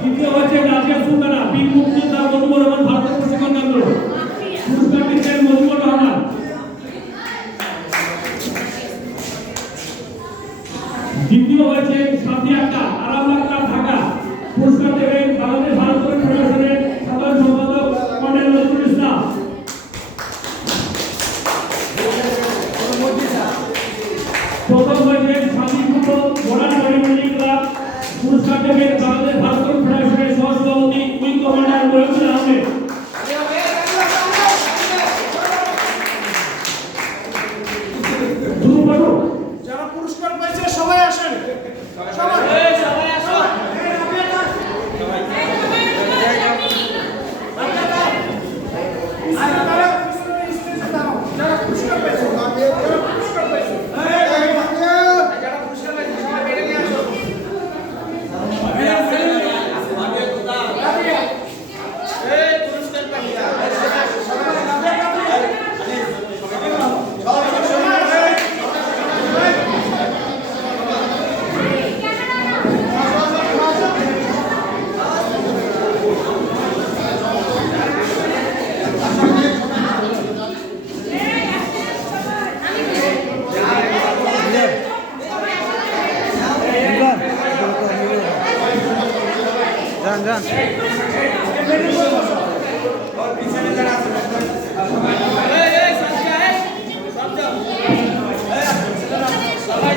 দ্বিতীয় হচ্ছে নাজিয়া সুলতানা বীর মুক্তিযোদ্ধা মজিবুর রহমান ভারত প্রশিক্ষণ কেন্দ্র। পুরস্কারটি পেলেন মজিবুর রহমান। দ্বিতীয় হয়েছে সাথী আক্তার আরাম আক্তার ঢাকা। পুরস্কার দেবেন বাংলাদেশ ভারত ফেডারেশনের সাধারণ সম্পাদক কর্নেল নজরুল ইসলাম। প্রথম হয়েছে স্বামী পুত্র মোরান বডিবিল্ডিং ক্লাব। পুরস্কার দেবেন বাংলাদেশ ভারত ফেডারেশনের সহসভাপতি উইং কমান্ডার মহিউদ্দিন আহমেদ। যারা পুরস্কার পাইছে সবাই আসেন, সবাই আসেন। যারা পুরস্কার পাইছে যান সবাই